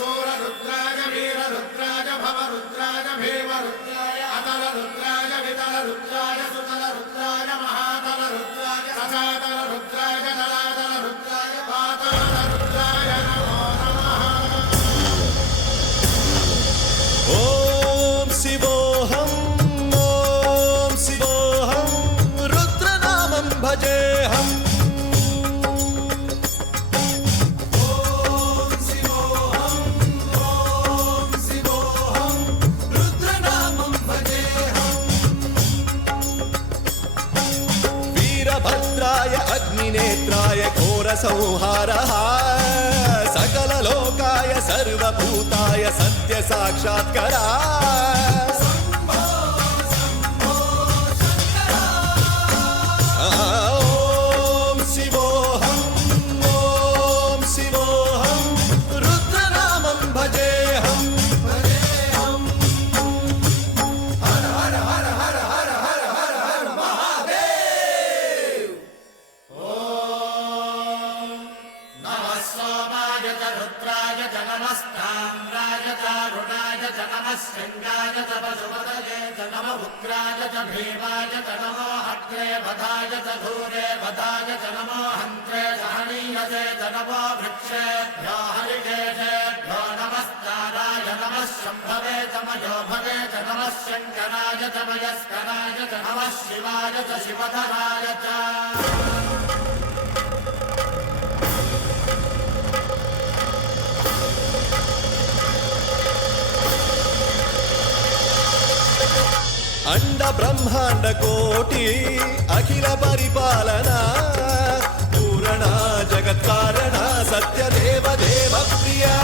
सूररुद्राय वीररुद्राय भवरुद्राय भीमरुद्राय अतलरुद्राय वितलरुद्राय सुतलरुद्राय महातलरुद्राय रसातलरुद्राय जलातलरुद्राय पातालरुद्राय नमो नमः। ॐ शिवोऽहम् ॐ शिवोऽहम् रुद्रनामं भजेऽहम्। वीरभद्राय अग्निनेत्राय घोरसंहारः सकललोकाय सर्वभूताय सत्यसाक्षात्करा। ॐ शिवोऽहम् ॐ शिवोऽहम् रुद्रनामं भजेऽहम्। हर हर हर हर हर हर हर हर महादेव। नमः सोमाय च रुद्राय च नमस्ताम्राय च रुणाय च नमः शृङ्गाय च पशुपतये च नमः उग्राय च भीमाय च नमो अग्रे वधाय च धूरे वधाय च नमो हन्त्रे सहनीयसे च नमो वृक्षेभ्यो हरिकेशेभ्यो नमस्काराय नमः शम्भवे च मयोभवे च नमः शङ्कराय च मयस्कराय च नमः शिवाय च शिवधराय च। अंड ब्रह्मांड कोटि अखिल परिपालना पूरणा जगत्कारणा सत्यदेव देव प्रिया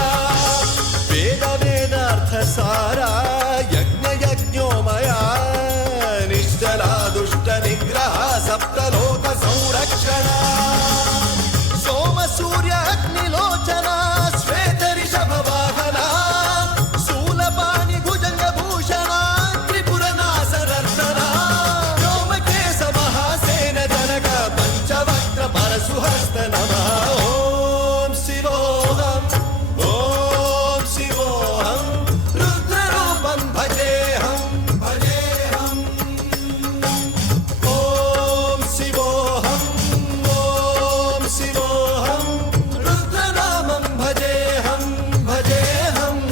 वेद वेदार्थ सारा यज्ञ यज्ञोमया निश्चला दुष्ट निग्रह सप्तलोक संरक्षणा सोम सूर्य अग्निलोचना श्वेत ऋषभ वाहना शूलपाणि भुजंग भूषण परशुहस्त नमः। ॐ शिवोऽहम् ॐ शिवोऽहम् रुद्ररूपं भजेऽहम् भजेऽहम्। ॐ शिवोऽहम् ॐ शिवोऽहम् रुद्रनामं भजेऽहम् भजेऽहम्।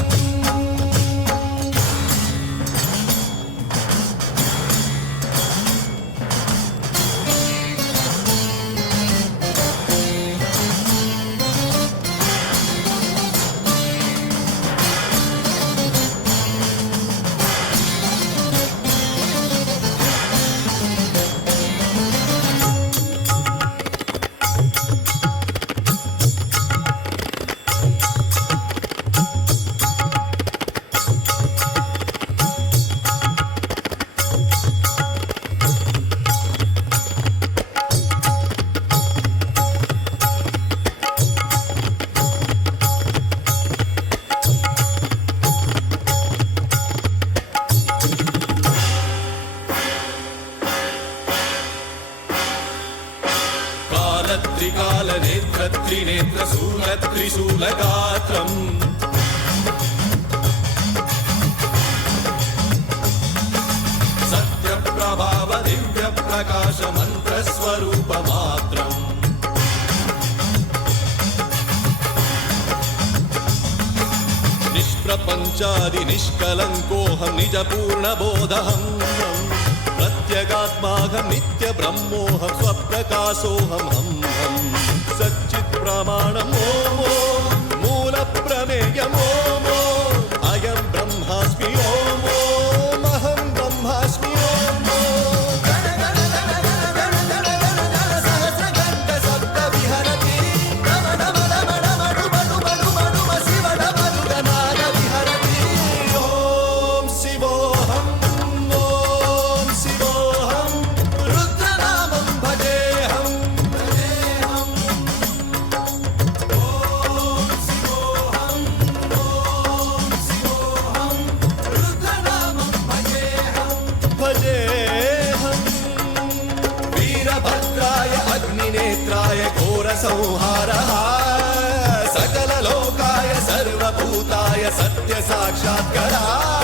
त्रिकाल नेत्र त्रिनेत्र शूल त्रिशूलगात्रम् सत्यप्रभाव दिव्य प्रकाश मंत्र स्वरूप मात्रम् निष्प्रपंचादि निष्कलंकोऽहं निज पूर्ण बोधहम् प्रत्यगात्माहं नित्य ब्रह्मोऽहं स्वप्रकाशोऽहं हम सच्चित् प्रमाणम् ॐ मूल प्रमेयम् ॐ अयं ब्रह्मास्मि ॐ अहं ब्रह्मास्मि ॐ सहस्रघण्ट शब्द विहरति शिवडमरुगनाद विहरति। ॐ शिवोऽहम् ॐ शिवोऽहम् रुद्रनामं भजेऽहम् भजेऽहम्। ॐ शिवोऽहम् ॐ शिवोऽहम् रुद्रनामं भजेऽहम् भजेऽहम्। वीरभद्राय अग्निनेत्राय घोरसंहारः सकललोकाय सर्वभूता साक्षात्करा